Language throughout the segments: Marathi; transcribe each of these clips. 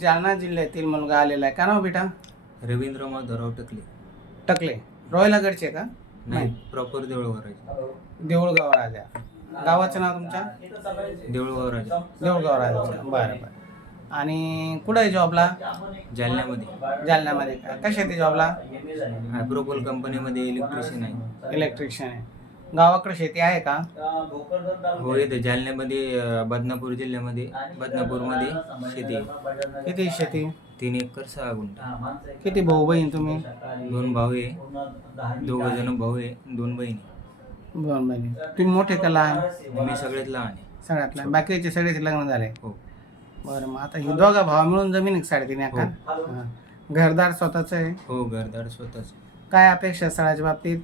जालना जिल्ह्यातील मुलगा आलेला आहे. का नाव बेटा? रवींद्र माधवराव टकले. टकले. रोयलागडचे का? नाही प्रॉपर देऊळगाव राजा. देऊळगाव राजा. गावाचं नाव तुमच्या? देऊळगाव राजा. देऊळगाव राजाचं बरं बरं. आणि कुठं आहे जॉबला जालन्यामध्ये. जालन्यामध्ये का? कशा आहे ते जॉबला हायप्रोपोल कंपनीमध्ये इलेक्ट्रिशियन आहे. इलेक्ट्रिशियन आहे. गावाकडे शेती आहे का? हो येते जालन्यामध्ये अं, बदनापूर जिल्ह्यामध्ये बदनापूरमध्ये शेती. आहे. किती शेती? तीन एकर सहा गुंठा. किती भाऊ बहीण तुम्ही? दोन भाऊ आहे. दोघ जण भाऊ आहे दोन बहिणी. दोन बहिणी. तुम्ही मोठे का लहान? मी सगळ्यात लहान आहे. सगळ्यात लहान. बाकीचे सगळेच लग्न झाले. हो. बरं मग आता ही दोघा भाव मिळून जमीन एक साडेतीन एकर हां. घरदार स्वतःच आहे. हो घरदार स्वतःच काय अपेक्षा स्थळाच्या बाबतीत?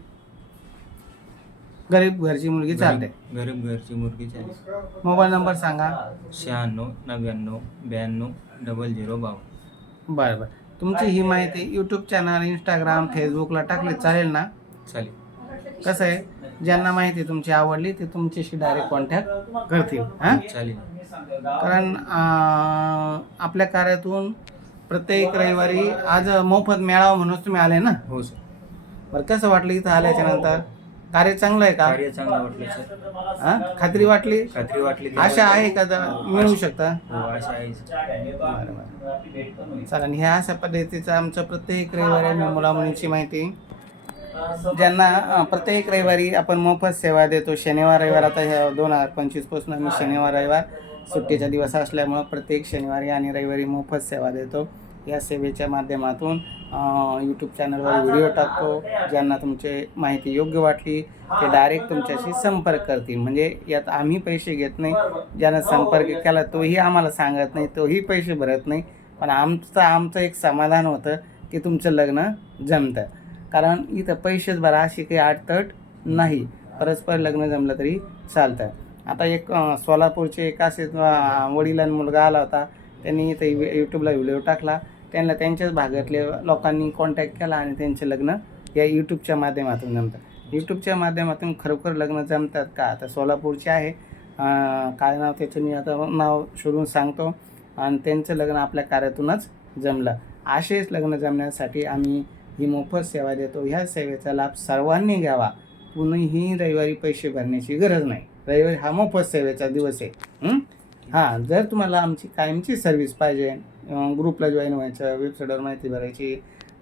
गरीब घरची मुलगी चालते. गरीब घरची मुलगी चाळीस मोबाईल नंबर सांगा. शहाण्णव नव्याण्णव ब्याण्णव डबल झिरो बावन्न. बरं बरं. तुमची ही माहिती यूट्यूब चॅनल इंस्टाग्राम फेसबुकला टाकली चालेल ना? चालेल. कसं आहे? ज्यांना माहिती तुमची आवडली ते तुमच्याशी डायरेक्ट कॉन्टॅक्ट करतील हां? चालेल. कारण अं, आपल्या कार्यातून प्रत्येक रविवारी आज मोफत मेळावा म्हणून तुम्ही आले ना? हो सर. बरं कसं वाटलं इथं आल्याच्यानंतर? कार्य चांगलं आहे का? कार्य चांगलं वाटलं सर. हा? खात्री वाटली? खात्री वाटली. आशा आहे का जरा मिळू शकता? हो आशा आहे सर. बरं बरं. चालेल ह्या अशा पद्धतीचं आमचं प्रत्येक रविवारी आम्ही मुलामुलींची माहिती. ज्यांना अं, प्रत्येक रविवारी आपण मोफत सेवा देतो शनिवार रविवार आता ह्या दोन हजार पंचवीसपासून आम्ही शनिवार रविवार सुट्टीचा दिवस असल्यामुळं प्रत्येक शनिवारी आणि रविवारी मोफत सेवा देतो. या सेवेच्या माध्यमातून यूट्यूब चॅनलवर व्हिडिओ टाकतो ज्यांना तुमची माहिती योग्य वाटली ते डायरेक्ट तुमच्याशी संपर्क करतील. म्हणजे यात आम्ही पैसे घेत नाही ज्यानं संपर्क केला तोही आम्हाला सांगत नाही तोही पैसे भरत नाही. पण आमचं आमचं एक समाधान होतं की तुमचं लग्न जमतं. कारण इथं पैसेच भरा अशी काही अडतट नाही. परस्पर लग्न जमलं तरी चालतं. आता एक सोलापूरचे एक असे वडिलां मुलगा आला होता. त्यांनी इथे यूट्यूबला व्हिडिओ टाकला. त्यांना त्यांच्याच भागातले लोकांनी कॉन्टॅक्ट केला आणि त्यांचे लग्न या यूट्यूबच्या माध्यमातून जमतात. यूट्यूबच्या माध्यमातून खरोखर लग्न जमतात का? आता सोलापूरचे आहे. काय नाव त्याचं मी आता नाव शोधून सांगतो. आणि त्यांचं लग्न आपल्या कार्यातूनच जमलं. असेच लग्न जमण्यासाठी आम्ही ही मोफत सेवा देतो. ह्या सेवेचा लाभ सर्वांनी घ्यावा. कुणीही रविवारी पैसे भरण्याची गरज नाही. रविवारी हा मोफत सेवेचा दिवस आहे. हं? जर तुम्हाला आमची कायमची सर्व्हिस पाहिजे ग्रुपला जॉईन व्हायचं वेबसाईटवर माहिती भरायची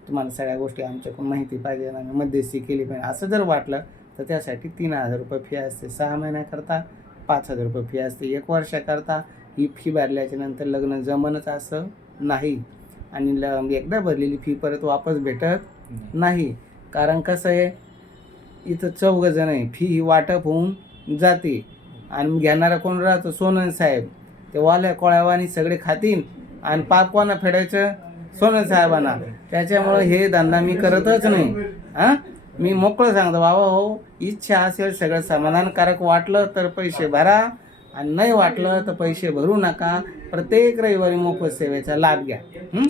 तुम्हाला सगळ्या गोष्टी आमच्याकडून माहिती पाहिजे आणि मध्यस्थी केली पाहिजे. असं जर वाटलं तर त्यासाठी तीन हजार रुपये फी असते सहा महिन्याकरता पाच हजार रुपये फी असते एक वर्षाकरता. ही फी भरल्याच्या नंतर लग्न जमनच असं नाही. आणि ल एकदा भरलेली फी परत वापस भेटत नाही. कारण कसं आहे इथं चौघ जण आहे. फी ही वाटप होऊन जाते. आणि घेणारा कोण राहतो? सोनन साहेब. ते वाल्या कोळ्यावानी सगळे खातील आणि पापवाना फेडायचं? सोनन साहेबांना. त्याच्यामुळं हे धंदा मी करतच नाही. हां? मी मोकळं सांगतो बाबा हो इच्छा असेल सगळं समाधानकारक वाटलं तर पैसे भरा. आणि नाही वाटलं तर पैसे भरू नका. प्रत्येक रविवारी मोफत सेवेचा लाभ घ्या. हं?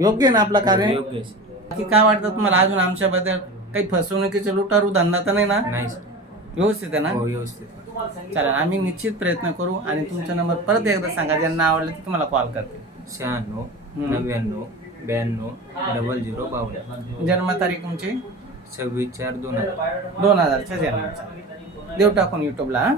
योग्य ना आपलं कार्य? सर. की काय वाटतं तुम्हाला? अजून आमच्याबद्दल काही फसवणुकीचं लुटारू धंदा तर नाही ना? व्यवस्थित आहे ना? हो व्यवस्थित चालेल आम्ही निश्चित प्रयत्न करू आणि तुमचा नंबर परत एकदा सांगा ज्यांना आवडलं ते तुम्हाला कॉल करतील. शहाण्णव हम्म. नव्याण्णव ब्याण्णव डबल झिरो बावन्न. जन्मतारीख तुमची? सव्वीस चार दोन हजार. दोन हजारच्या जन्माचा. देव टाकून युट्यूबला हां?